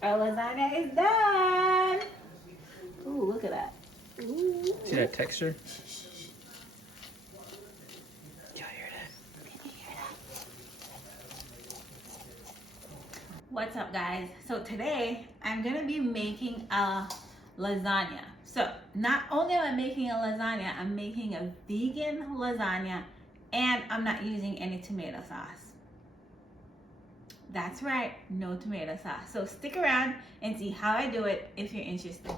Our lasagna is done. Ooh, look at that. Ooh. See that texture? What's up, guys? So today I'm gonna be making a lasagna. So not only am I making a lasagna, I'm making a vegan lasagna, and I'm not using any tomato sauce. That's right, no tomato sauce. So stick around and see how I do it if you're interested. I'm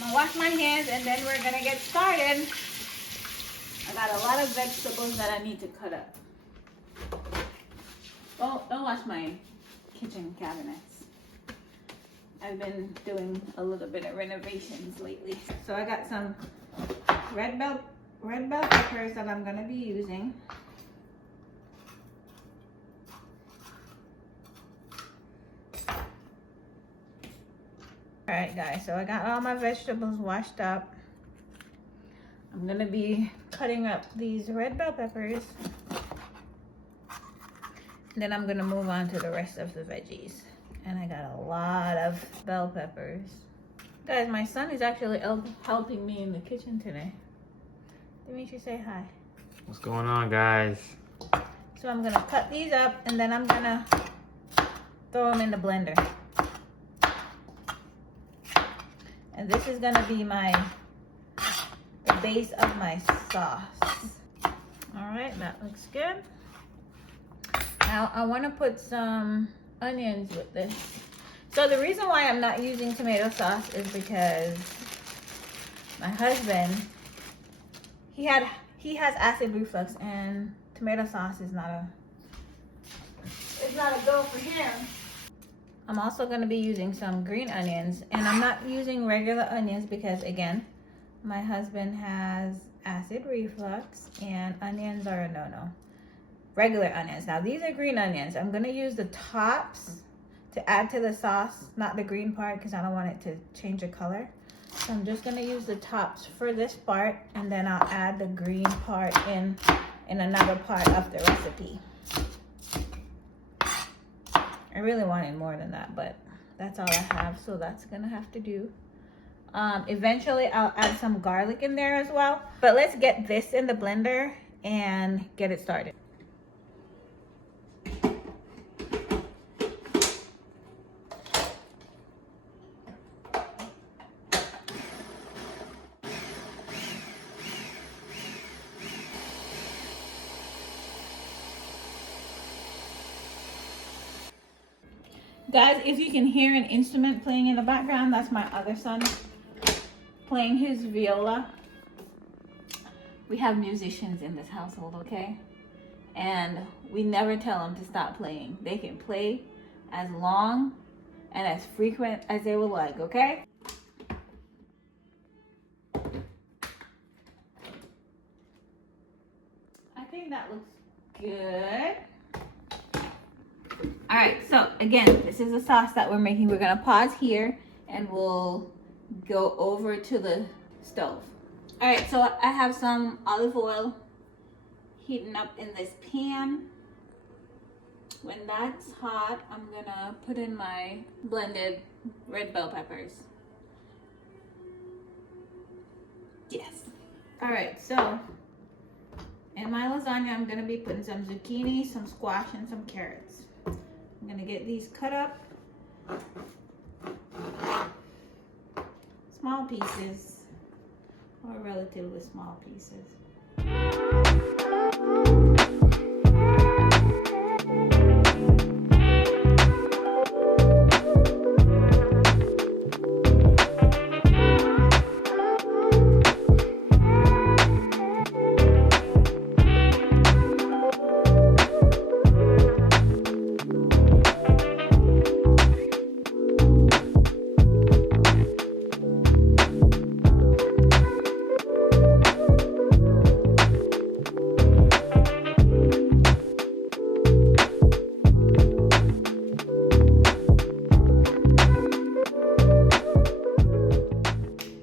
gonna wash my hands and then we're gonna get started. I got a lot of vegetables that I need to cut up. Don't wash my kitchen cabinets. I've been doing a little bit of renovations lately. So I got some red bell peppers that I'm gonna be using. Alright guys, so I got all my vegetables washed up. I'm gonna be cutting up these red bell peppers. Then I'm gonna move on to the rest of the veggies. And I got a lot of bell peppers. Guys, my son is actually helping me in the kitchen today. Dimitri, say hi. What's going on, guys? So I'm gonna cut these up and then I'm gonna throw them in the blender. And this is gonna be the base of my sauce. All right, that looks good. Now I wanna put some onions with this. So the reason why I'm not using tomato sauce is because my husband, he has acid reflux and tomato sauce is not a go for him. I'm also going to be using some green onions, and I'm not using regular onions because, again, my husband has acid reflux and onions are a no-no. Regular onions. Now these are green onions. I'm going to use the tops to add to the sauce, not the green part because I don't want it to change the color. So I'm just going to use the tops for this part, and then I'll add the green part in another part of the recipe. I really wanted more than that, but that's all I have, so that's gonna have to do. Eventually I'll add some garlic in there as well, but let's get this in the blender and get it started. Guys, if you can hear an instrument playing in the background, that's my other son playing his viola. We have musicians in this household, okay? And we never tell them to stop playing. They can play as long and as frequent as they would like, okay? I think that looks good. All right, so again, this is the sauce that we're making. We're gonna pause here and we'll go over to the stove. All right, so I have some olive oil heating up in this pan. When that's hot, I'm gonna put in my blended red bell peppers. Yes. All right, so in my lasagna, I'm gonna be putting some zucchini, some squash, and some carrots. I'm gonna get these cut up. Small pieces, or relatively small pieces.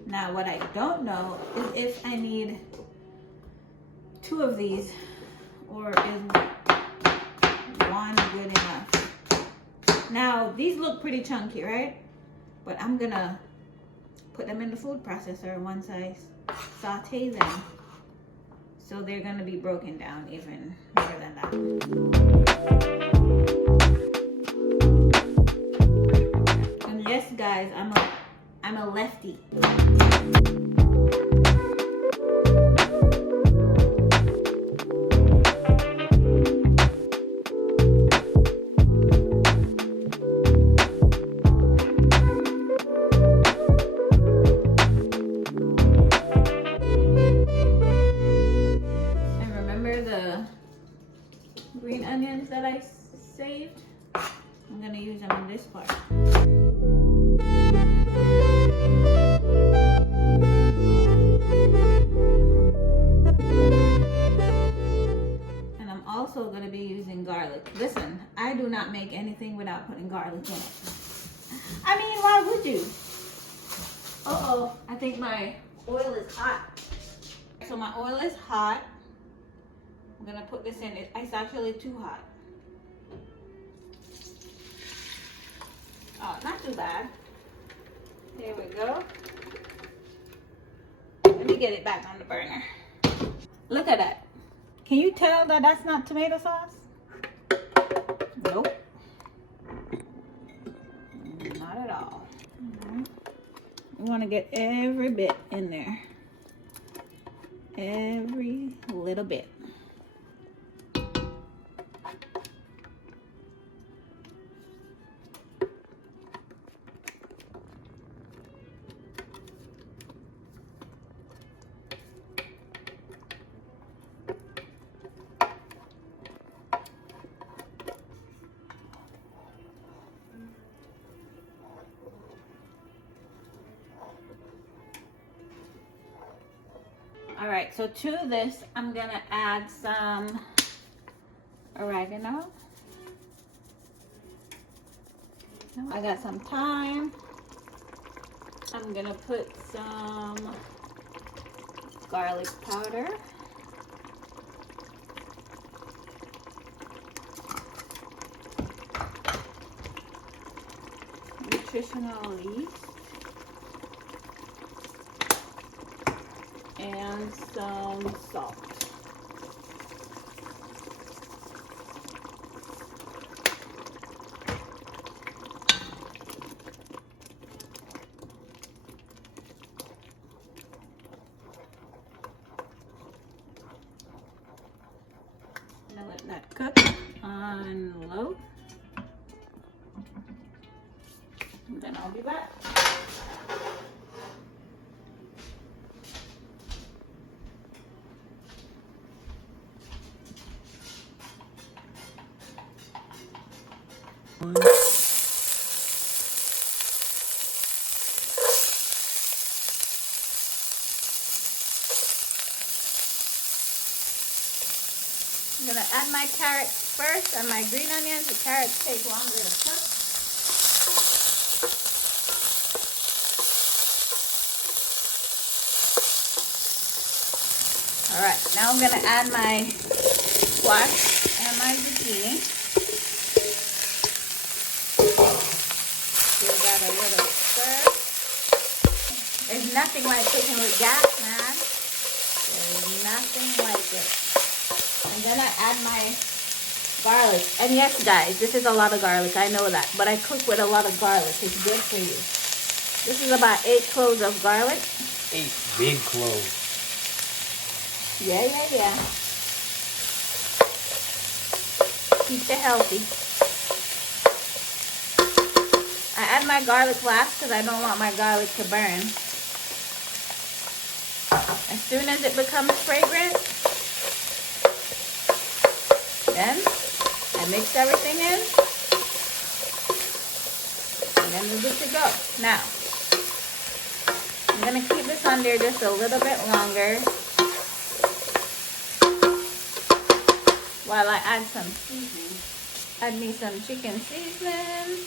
Now what I don't know is if I need 2 of these or is one good enough. Now, these look pretty chunky, right? But I'm gonna put them in the food processor once I saute them. So they're gonna be broken down even better than that. And yes, guys, I'm a lefty. Green onions that I saved, I'm gonna use them in this part. And I'm also gonna be using garlic. Listen, I do not make anything without putting garlic in it. I mean, why would you? Uh-oh, I think my oil is hot. So my oil is hot. I'm gonna put this in. It's actually too hot. Oh, not too bad. There we go. Let me get it back on the burner. Look at that. Can you tell that that's not tomato sauce? Nope. Not at all. You want to get every bit in there. Every little bit. All right, so to this, I'm gonna add some oregano. I got some thyme. I'm gonna put some garlic powder. Nutritional yeast. And some salt. Now let that cook on low. And then I'll be back. I'm gonna add my carrots first and my green onions. The carrots take longer to cook. All right, now I'm gonna add my squash and my zucchini. Give that a little stir. There's nothing like cooking with gas, man. There's nothing like it. I'm gonna add my garlic. And yes, guys, this is a lot of garlic. I know that. But I cook with a lot of garlic. It's good for you. This is about 8 cloves of garlic. 8 big cloves. Yeah. Keep it healthy. I add my garlic last because I don't want my garlic to burn. As soon as it becomes fragrant, then I mix everything in, and then we're good to go. Now, I'm gonna keep this on there just a little bit longer while I add some seasoning. Add me some chicken seasoning.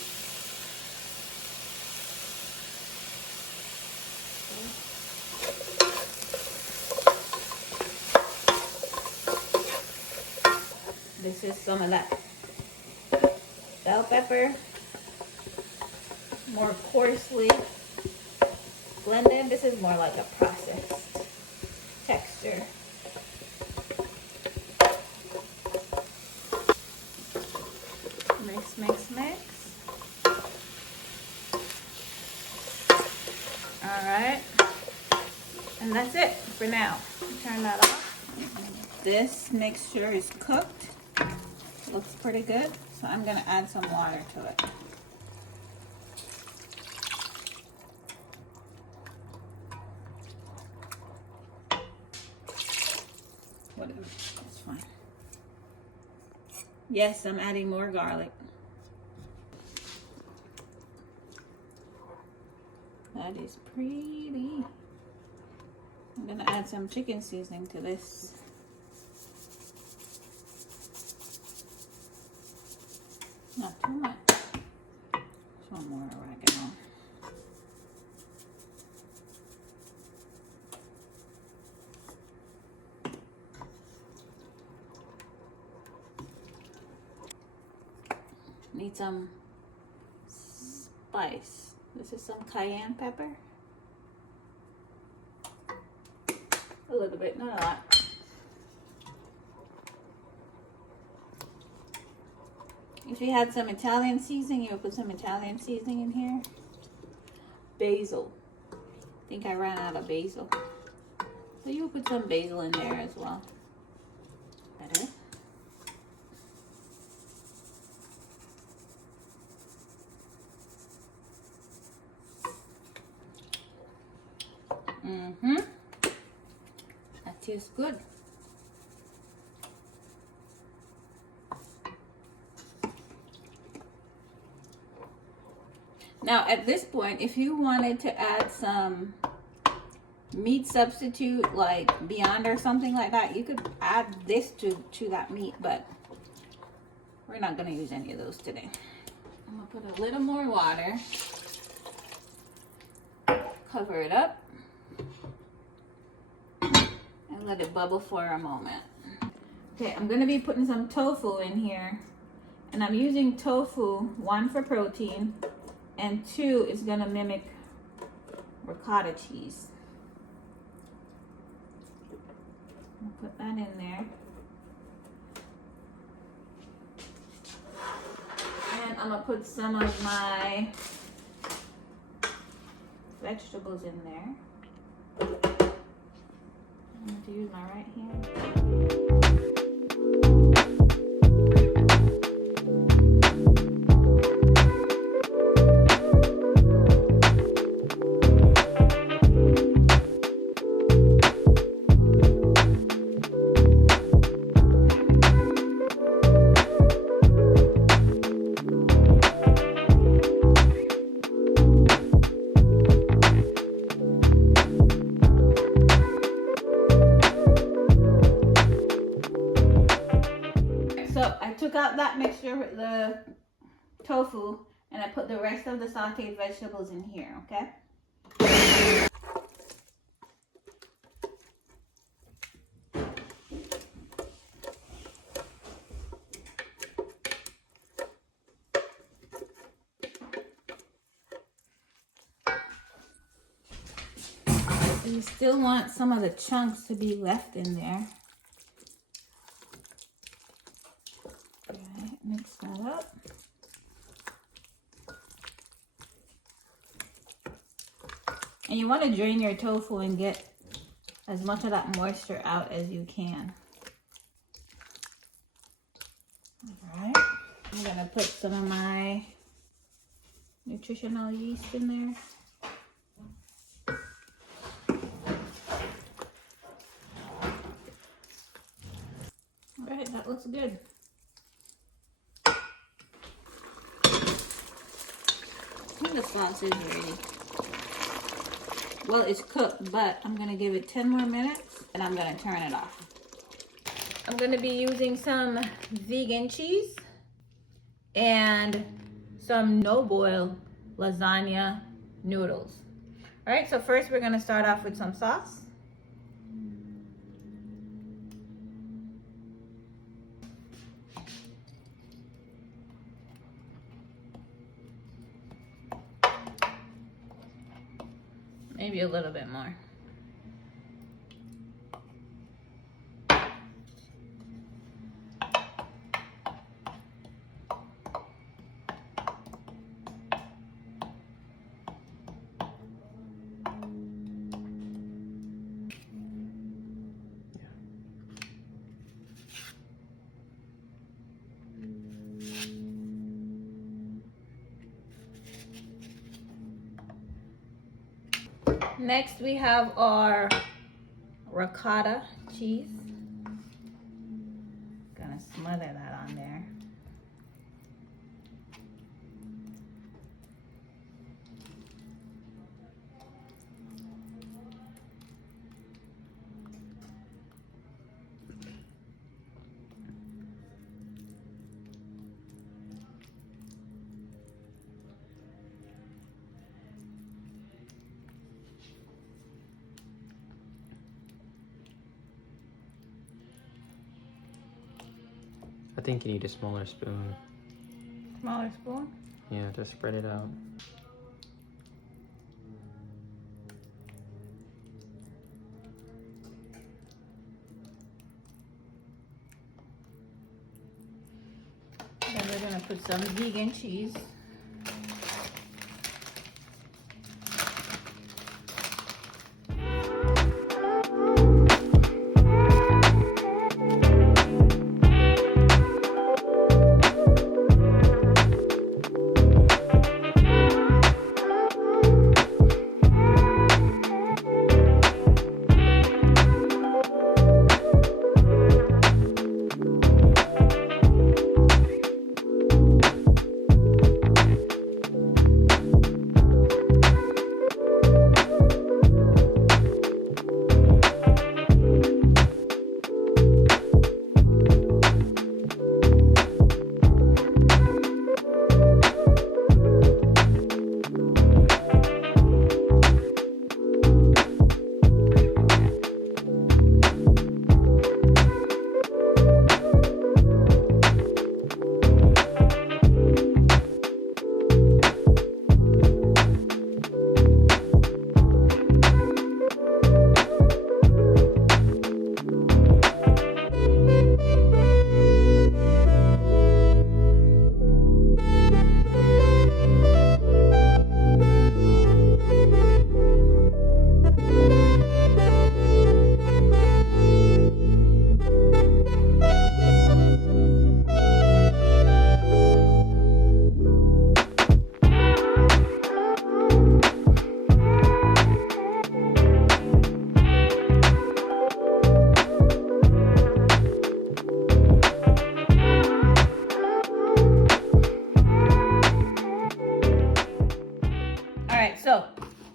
This is some of that bell pepper. more coarsely blended. This is more like a processed texture. Mix, mix, mix. All right. And that's it for now. Turn that off. This mixture is cooked. Looks pretty good. So I'm gonna add some water to it. Whatever, that's fine. Yes, I'm adding more garlic. That is pretty. I'm gonna add some chicken seasoning to this. Not too much. Some more oregano. Need some spice. This is some cayenne pepper. A little bit, not a lot. If you had some Italian seasoning, you would put some Italian seasoning in here. Basil. I think I ran out of basil. So you would put some basil in there as well. Better. That tastes good. Now at this point, if you wanted to add some meat substitute like Beyond or something like that, you could add this to that meat, but we're not gonna use any of those today. I'm gonna put a little more water, cover it up, and let it bubble for a moment. Okay, I'm gonna be putting some tofu in here, and I'm using tofu, 1 for protein, and 2 is gonna mimic ricotta cheese. I'll put that in there. And I'm gonna put some of my vegetables in there. I'm going to use my right hand. Took out that mixture with the tofu, and I put the rest of the sauteed vegetables in here, okay? You still want some of the chunks to be left in there. Mix that up. And you want to drain your tofu and get as much of that moisture out as you can. Alright, I'm going to put some of my nutritional yeast in there. Alright, that looks good. The sauce is ready. Well, it's cooked, but I'm gonna give it 10 more minutes and I'm gonna turn it off. I'm gonna be using some vegan cheese and some no-boil lasagna noodles. All right, so first we're gonna start off with some sauce. Maybe a little bit more. Next, we have our ricotta cheese. Gonna smother that on there. I think you need a smaller spoon. Smaller spoon? Yeah, just spread it out. Then we're gonna put some vegan cheese.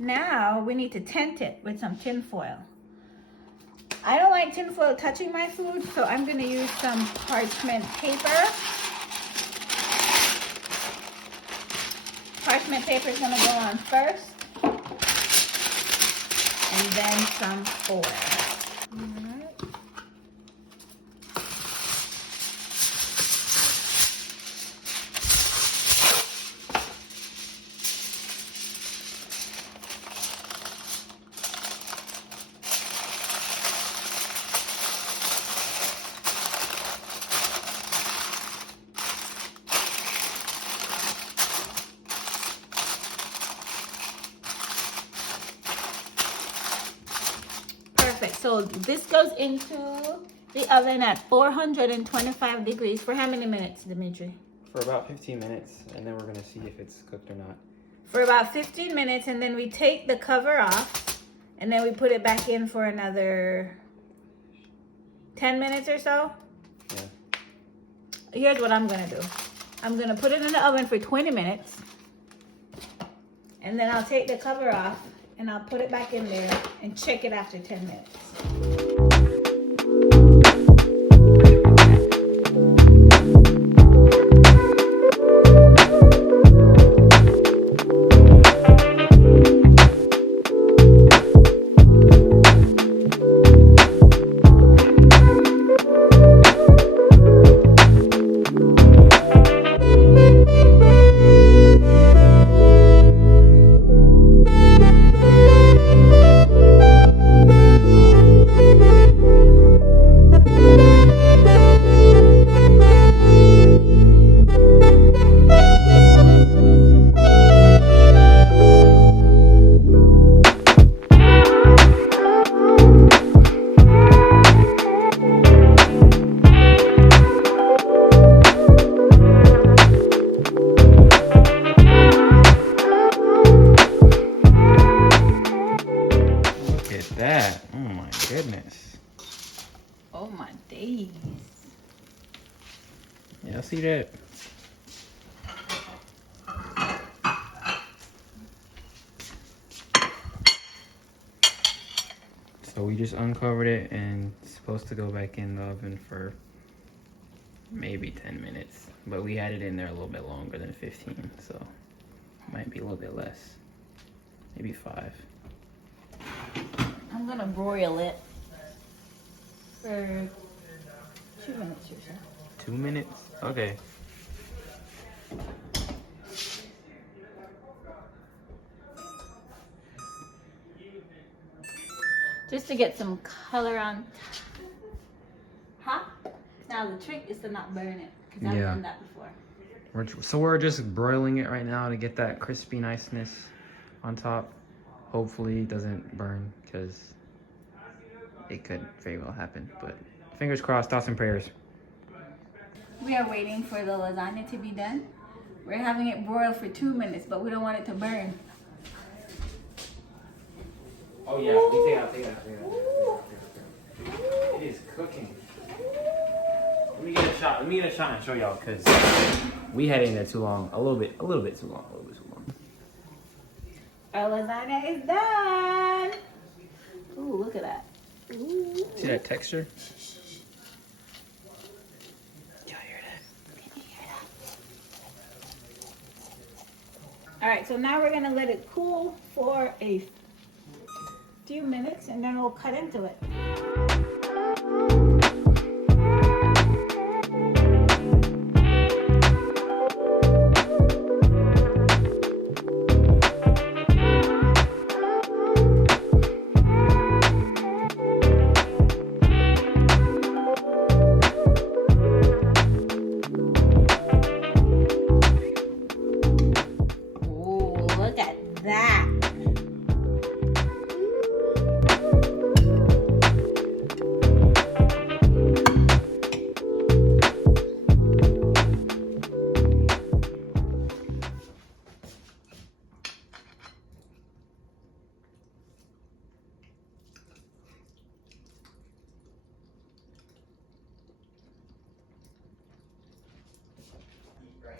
Now we need to tent it with some tin foil. I don't like tin foil touching my food, so I'm going to use some parchment paper. Parchment paper is going to go on first, and then some foil. Alright. So this goes into the oven at 425 degrees for how many minutes, Dimitri? For about 15 minutes, and then we're gonna see if it's cooked or not. For about 15 minutes, and then we take the cover off, and then we put it back in for another 10 minutes or so. Yeah. Here's what I'm gonna do. I'm gonna put it in the oven for 20 minutes, and then I'll take the cover off, and I'll put it back in there and check it after 10 minutes. cheese. Yeah, I see that. So we just uncovered it and it's supposed to go back in the oven for maybe 10 minutes. But we had it in there a little bit longer than 15, so might be a little bit less. Maybe 5. I'm gonna broil it for 2 minutes or so. 2 minutes? Okay. Just to get some color on. Huh? Now the trick is to not burn it, because I've done that before. So we're just broiling it right now to get that crispy niceness on top. Hopefully it doesn't burn, because it could very well happen. But fingers crossed, thoughts and prayers. We are waiting for the lasagna to be done. We're having it broiled for 2 minutes, but we don't want it to burn. Oh yeah, we take it out. It is cooking. Let me get a shot and show y'all, because we had it in there too long. A little bit too long. Our lasagna is done. Ooh, look at that. Ooh. See that texture? Y'all hear that? Can you hear that? All right, so now we're gonna let it cool for a few minutes and then we'll cut into it.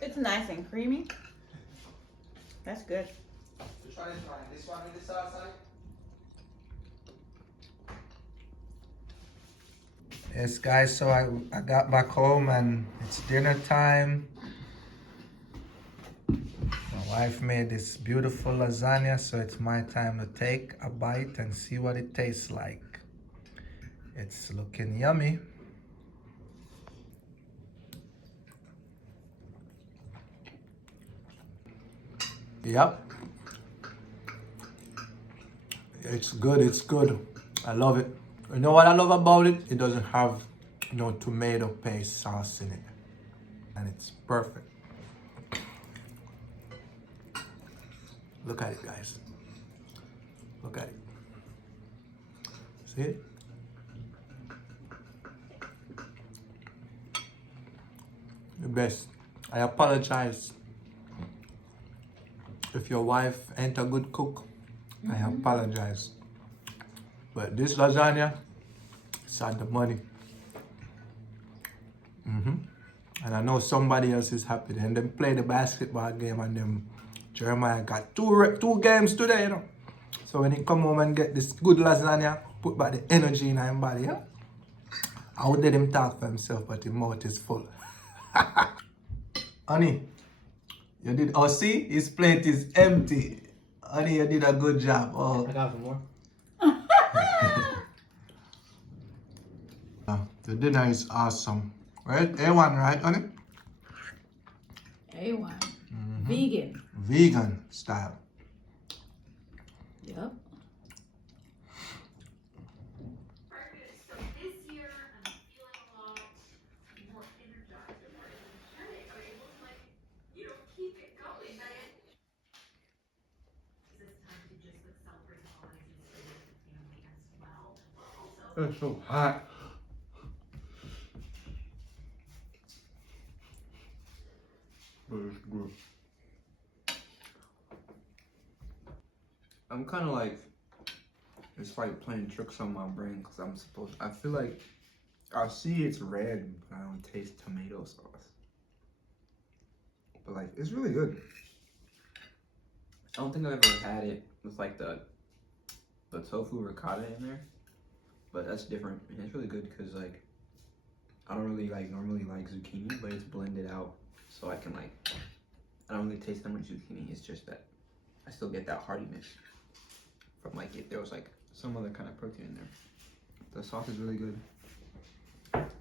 It's nice and creamy. That's good. Which one is mine? This one with the sauce on it? Yes guys, so I got back home and it's dinner time. My wife made this beautiful lasagna, so it's my time to take a bite and see what it tastes like. It's looking yummy. Yep. It's good, it's good. I love it. You know what I love about it? It doesn't have no tomato paste sauce in it. And it's perfect. Look at it, guys. Look at it. See it? The best. I apologize if your wife ain't a good cook. I apologize. But this lasagna, it's on the money. And I know somebody else is happy. And them play the basketball game and them Jeremiah got two games today, you know. So when he come home and get this good lasagna, put back the energy in his body, yeah? I would let him talk for himself, but his mouth is full. Honey, you did, oh see, his plate is empty. Honey, you did a good job. Oh. I got some more. The dinner is awesome. Right? A1, right, honey? A1. Vegan. Vegan style. Yep. It's so hot. But it's good. I'm kind of like, it's like playing tricks on my brain because I feel like I see it's red, but I don't taste tomato sauce. But like, it's really good. I don't think I've ever had it with like the tofu ricotta in there, but that's different and it's really good because like I don't really like normally like zucchini, but it's blended out so I can like I don't really taste that much zucchini. It's just that I still get that heartiness from like if there was like some other kind of protein in there. The sauce is really good.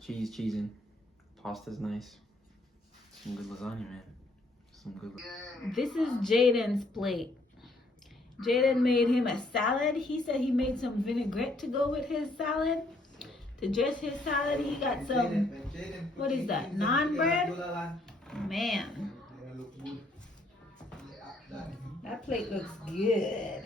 Cheesing. Pasta's nice. Some good lasagna, man. Some good. This is Jaden's plate. Jaden made him a salad. He said he made some vinaigrette to go with his salad. To dress his salad, he got some, what is that, naan bread? Man. That plate looks good.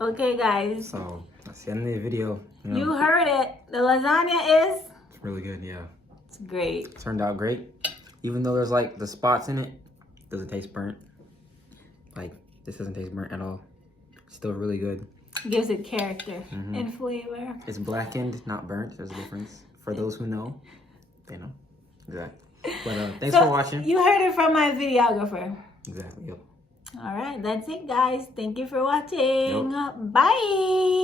Okay, guys. So, that's the end of the video. You heard it. The lasagna is? It's really good, yeah. It's great. Turned out great. Even though there's like the spots in it, doesn't taste burnt. Like, this doesn't taste burnt at all. It's still really good. Gives it character and flavor. It's blackened, not burnt. There's a difference. For those who know, they know. Exactly. But thanks for watching. You heard it from my videographer. Exactly, yep. All right, that's it, guys. Thank you for watching. Yep. Bye.